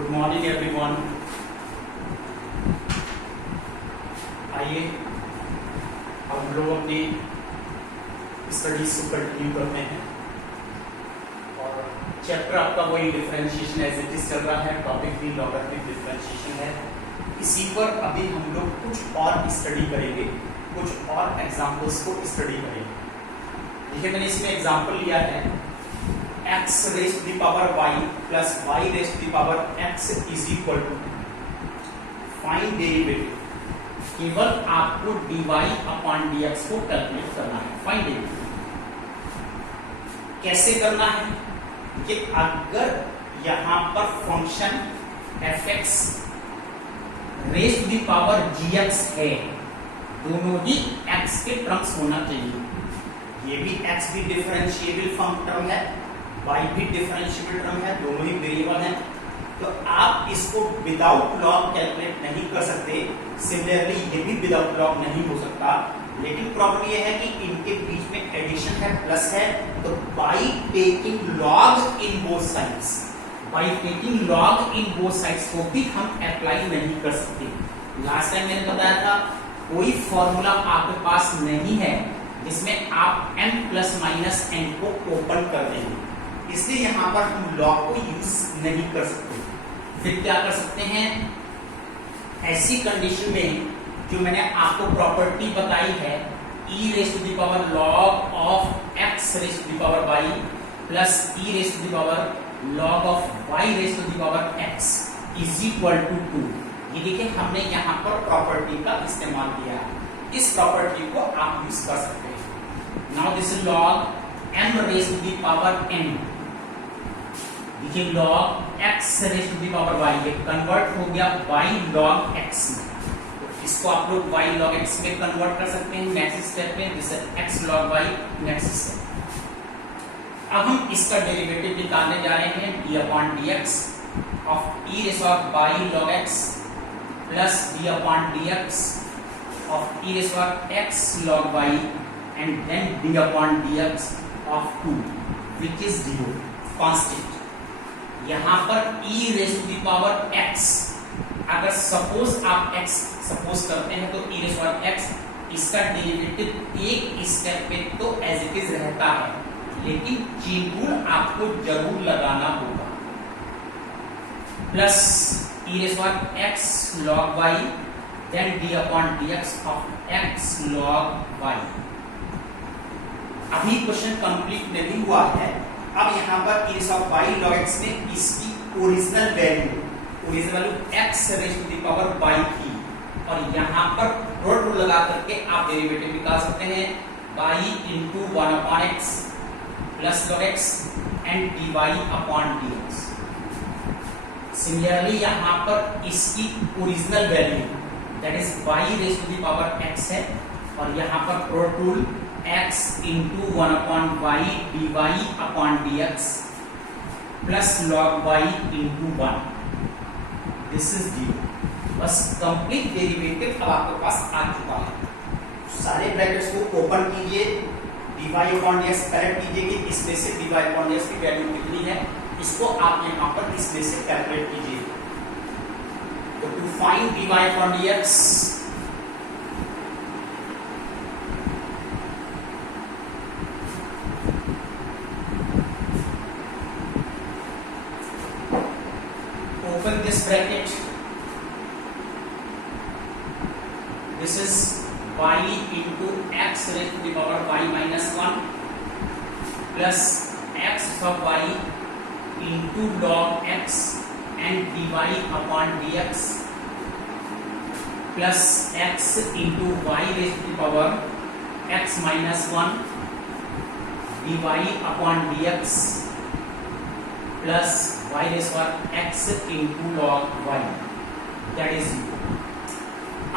Good morning everyone. आइए हम लोग अपनी स्टडीज को कंटिन्यू करते हैं और चैप्टर आपका वही डिफरेंशिएशन एज इट इज चल रहा है। टॉपिक भी लॉगरिथमिक डिफरेंशिएशन है। इसी पर अभी हम लोग कुछ और स्टडी करेंगे, कुछ और एग्जांपल्स को स्टडी करेंगे। देखिए मैंने इसमें एग्जांपल लिया है x raise to the power y plus y raise to the power x is equal to find derivative. केवल आपको dy अपॉन dx को कैलकुलेट करना है। फाइंड डेरिवेटिव कैसे करना है कि अगर यहां पर function fx raise to the power gx है, दोनों ही x के टर्म्स होना चाहिए। ये भी x भी डिफरेंशिएबल टर्म है, y भी डिफरेंशिएबल टर्म है, दोनों ही वेरिएबल हैं। तो आप इसको विदाउट लॉग कैलकुलेट नहीं कर सकते। सिमिलरली ये भी विदाउट लॉग नहीं हो सकता। लेकिन प्रॉब्लम ये है कि इनके बीच में एडिशन है, प्लस है, तो by taking log in both sides, by taking log in both sides को भी हम अप्लाई नहीं कर सकते। लास्ट टाइम मैंने बताया था कोई फॉर्मूला आपके पास नहीं है जिसमें आप m प्लस माइनस n को ओपन कर देंगे, इसलिए यहां पर हम लॉग को यूज नहीं कर सकते। फिर क्या कर सकते हैं, ऐसी कंडीशन में जो मैंने आपको प्रॉपर्टी बताई है e raise to the power log of x raise to the power y plus e raise to the power log of y raise to the power x is equal to 2। ये देखिए हमने यहाँ पर property का इस्तेमाल किया है। इस प्रॉपर्टी को आप यूज कर सकते हैं। Now this is log m raise to the power n, देखिए log x raise to the power y, ये कन्वर्ट हो गया y log x में। तो इसको आप लोग y log x में कन्वर्ट कर सकते हैं नेक्स्ट स्टेप में, this is x log y next step. अब हम इसका डेरिवेटिव निकालने जा रहे हैं d upon dx of e raise of y log x plus d upon dx of e raised to x log y and then d upon dx of 2 which is 0 constant। यहां पर e raised to the power x, अगर suppose आप x suppose करते हैं तो e raised to x, इसका derivative एक step पे तो एज इट इज रहता है, लेकिन चेन रूल आपको जरूर लगाना होगा। Plus e raised to x log y then d upon dx of x log y। अभी क्वेश्चन कंप्लीट नहीं हुआ है। अब यहाँ पर e raised to y log x में इसकी original value x raise to the power y थी, और यहाँ पर प्रोडक्ट लगा करके आप डेरिवेटिव निकाल सकते हैं y into 1 upon x plus log x and dy upon dx। Similarly यहाँ पर इसकी original value that is y raised to the power x है, और यहाँ पर product rule x into 1 upon y dy upon dx plus log y into 1, this is 0। बस complete derivative अब आपके पास आ चुका है। सारे ब्रैकेट्स को ओपन कीजिए, dy upon dx करेक्ट कीजिए कि इसमें से dy upon dx की वैल्यू कितनी है, इसको आप यहाँ पर इसमें से कैलकुलेट कीजिए। तो to find dy upon dx, open this bracket, this is y into x raised to the power y minus 1 plus x of y into log x and dy upon dx plus x into y raised to the power x minus 1 dy upon dx plus y raised to x into log y, that is 0।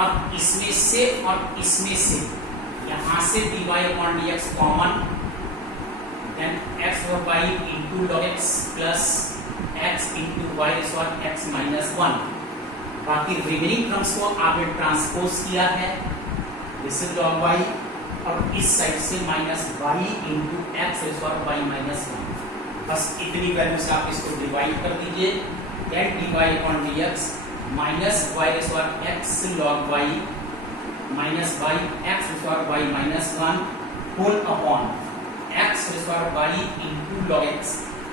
अब इसमें से और इसमें से, यहां से dy upon dx common, then x और y into log x plus x into y raised to x minus 1। बाकी रिमेनिंग टर्म्स को आपने ट्रांसपोज किया है, दिस इज log y, और इस साइड से minus y into x raised to y minus 1। बस इतनी वैल्यू से आप इसको डिवाइड कर दीजिए, then dy upon dx minus y raised to power x log y minus by x raised to power y minus 1 whole upon x raised to power y into log x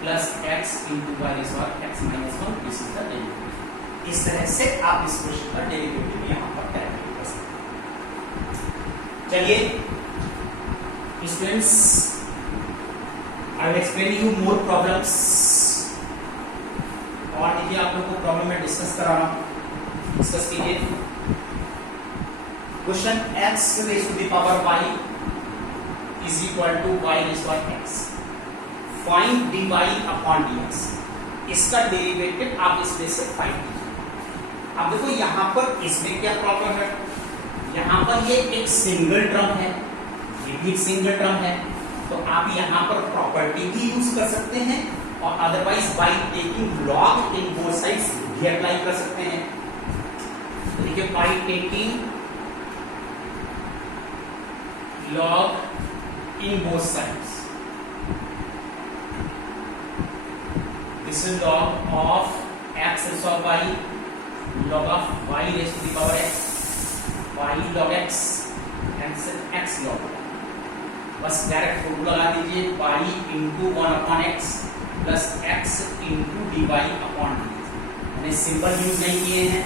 plus x into y raised to power x minus 1. This is the derivative. इस तरह से आप इस question का derivative यहां पर calculate कर सकते हैं. चलिए students, I will explain you more problems. और देखिए आप लोगों को प्रॉब्लम में डिस्कस करा रहा हूं, डिस्कस कीजिए. Question x raise to the power y is equal to y raise to x. Find dy upon dx. इसका डेरिवेटिव आप इसमें से फाइंड कीजिए. अब देखो यहां पर इसमें क्या प्रॉब्लम है. यहां पर ये एक सिंगल टर्म है, ये भी एक सिंगल टर्म है, तो आप यहां पर प्रॉपर्टी भी यूज कर सकते हैं और otherwise by taking log in both sides भी अप्लाई कर सकते हैं. तो देखिए by taking log in both sides, this is log of x raised to y, log of y raised to the power x, y log x and x log y. बस direct formula लगा दीजिए y into 1 upon x plus x into dy upon dx. मैंने simple use नहीं किए हैं.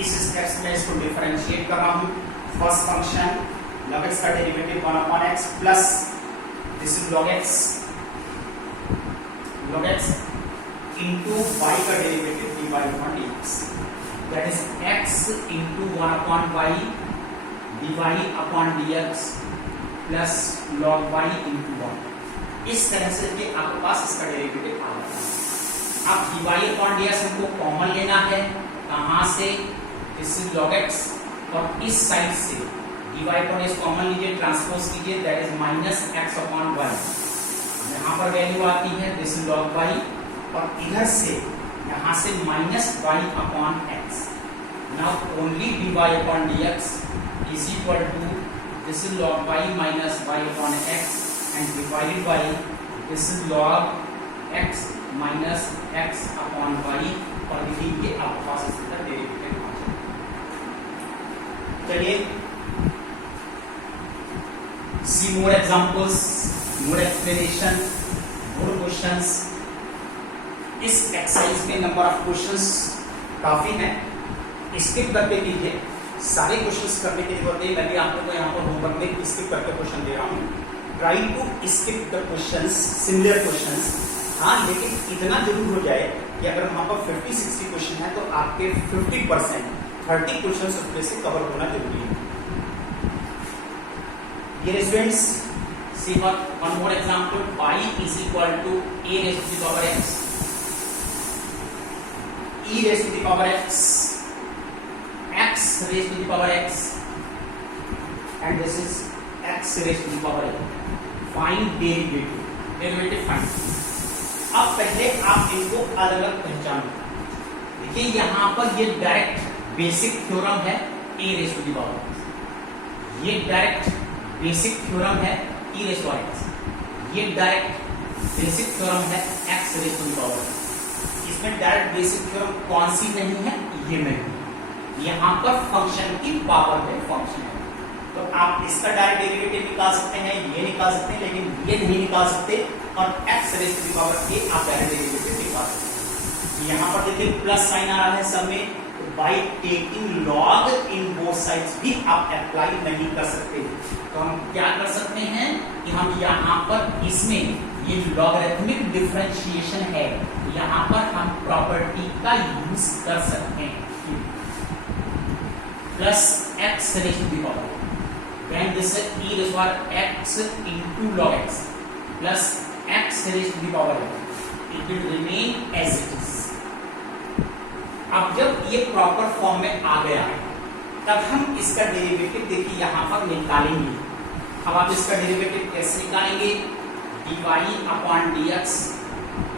इस steps में इसको डिफरेंशिएट कर रहा हूं. फर्स्ट फंक्शन log x का derivative 1 upon x plus this is log x into y का derivative dy upon dx. That is x into 1 upon y dy upon dx plus log y into 1. इस तरह से कि आपके पास इसका derivative आ जाता है. अब dy upon dx हमको कॉमन लेना है. कहां से? दिस इज log x और इस साइड से dy upon dx कॉमन लीजिए, ट्रांसपोज कीजिए, that is minus x upon y. यहां पर वैल्यू आती है दिस इज log y और इधर से यहां से minus y upon x. Now only dy upon dx is equal to this is log y minus y upon x and divided by this is log x minus x upon y. और देखिए ये आपके पास इसका derivative आ जाएगा. चलिए see more examples, more explanation, more questions. इस exercise में number of questions काफी हैं. स्किप करके कीजिए, सारे क्वेश्चंस करने की जरूरत नहीं. मैं भी आप लोगों को यहाँ पर होमवर्क में स्किप करके क्वेश्चन दे रहा हूँ. Try to skip the questions, similar questions. हाँ, लेकिन इतना जरूर हो जाए कि अगर वहां पर 50-60 क्वेश्चन है तो आपके 50% 30 क्वेश्चन उसमें से कवर होना जरूरी है. ये students see one more example. y is equal to a raised to the power x, e raised to the power x, x raised to the power x and this is x raised to the power a. Find derivative. Derivative find. अब पहले आप इनको अलग अलग पहचानो. देखिए यहां पर ये डायरेक्ट बेसिक थ्योरम है a raised to the power x. ये डायरेक्ट बेसिक थ्योरम है e raised to x. ये डायरेक्ट बेसिक थ्योरम है x raised to the power x. इसमें डायरेक्ट बेसिक थ्योरम कौन सी नहीं है? ये नहीं. यहां पर फंक्शन की पावर है, फंक्शन है. तो आप इसका डायरेक्ट डेरिवेटिव निकाल सकते हैं, ये निकाल सकते हैं, लेकिन ये नहीं निकाल सकते. और x raise to the power a आप डायरेक्ट डेरिवेटिव निकाल सकते हैं. यहां पर देखिए प्लस साइन आ रहा है सब में. तो by taking log in both sides भी आप अप्लाई नहीं कर सकते. तो हम क्या कर सकते हैं कि हम यहां पर इसमें ये लॉगरिथमिक डिफरेंशिएशन है, यहां पर हम प्रॉपर्टी का यूज कर सकते हैं. Plus x raise to the power, when this is e raised to power x into log x plus x raised to the power a, it will remain as it is. अब जब ये proper form में आ गया है तब हम इसका derivative देखिए यहां पर निकालेंगे. अब आप इसका डेरिवेटिव कैसे निकालेंगे? dy upon dx,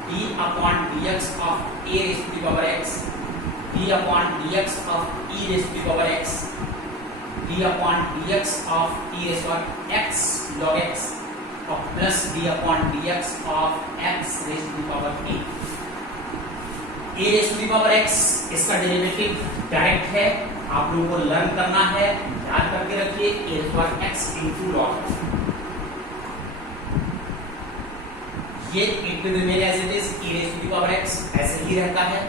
d upon dx of a raised to the power x, d upon dx of e raised to the power x, d upon dx of e raised to power x log x और plus d upon dx of x raised to the power a. A raise to the power x इसका derivative direct है, आप लोगों को learn करना है, याद करके रखिए a raise to power x into log, ये it will remain as it is e raise to the power x ऐसे ही रहता है।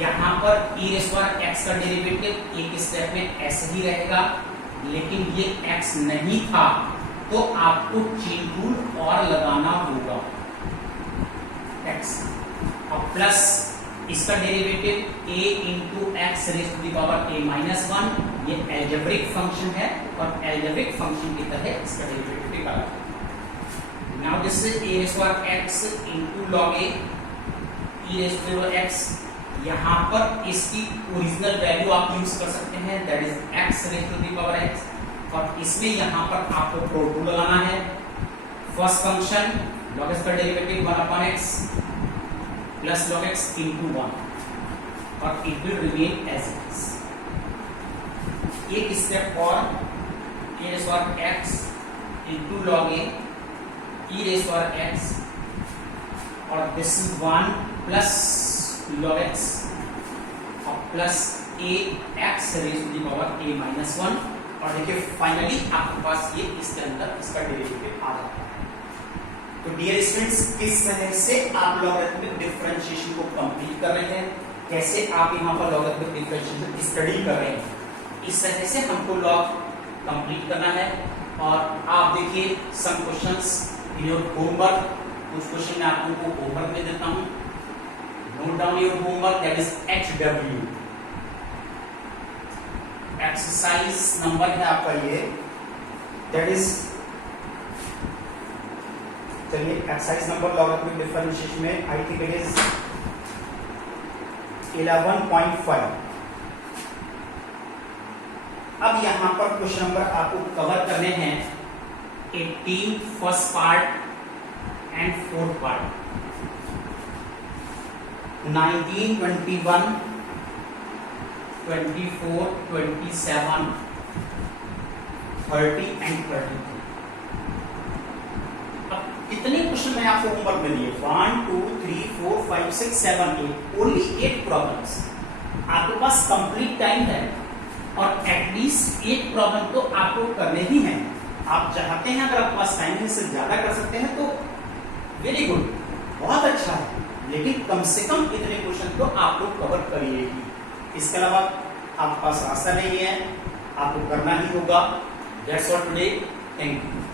यहाँ पर e raise to power x का डेरिवेटिव एक स्टेप में ऐसे ही रहेगा, लेकिन ये x नहीं था तो आपको चेन रूल और लगाना होगा x और प्लस इसका derivative a into x raise to the power a minus 1, ये एल्जेब्रिक फंक्शन है और एल्जेब्रिक फंक्शन की तरह इसका डेरिवेटिव निकाला है। Now this is a raised to power x into log a e raised to power x, यहाँ पर इसकी ओरिजिनल वैल्यू आप यूज कर सकते हैं, that is x raised to the power x, और इसमें यहाँ पर आपको प्रोड रूल लगाना है। फर्स्ट फंक्शन log x का derivative 1 upon x plus log x into 1 और it will remain as it is. एक स्टेप और a raised to power x into log a e raised to power x और this is 1 plus log x और plus a x raised to the power a minus 1, और देखिए finally आपके पास ये इसके अंदर इसका डेरिवेटिव आ जाता है। तो डियर स्टूडेंट्स, किस तरह से आप लॉगरिथमिक डिफरेंशिएशन को कंप्लीट कर रहे हैं, कैसे आप यहाँ पर लॉगरिथमिक डिफरेंशिएशन स्टडी कर रहे हैं, इस तरह से हमको लॉग कंप्लीट करना है। और आप देखिए some questions in your homework, कुछ क्वेश्चन मैं आप लोगों को होमवर्क में देता हूं, note down your homework, that is HW exercise number है आपका ये, दैट इज, चलिए एक्सरसाइज नंबर लॉगरिथमिक डिफरेंशिएशन में आई थिंक इट इज 11.5। अब यहां पर क्वेश्चन नंबर आपको कवर करने हैं 18 first part and fourth part, 19, 21, 24, 27, 30 and 32। अब कितने क्वेश्चन मैं आपको होमवर्क में दिए? 1, 2, 3, 4, 5, 6, 7, 8, ओनली 8 प्रॉब्लम्स। आपके पास कंप्लीट टाइम है और एटलीस्ट 8 प्रॉब्लम तो आपको करने ही हैं। आप चाहते हैं अगर आपके पास टाइम से ज्यादा कर सकते हैं तो वेरी गुड, बहुत अच्छा है, लेकिन कम से कम इतने क्वेश्चन तो आप लोग कवर करिए ही। इसके अलावा आपके पास रास्ता नहीं है, आपको करना ही होगा। That's all today, thank you.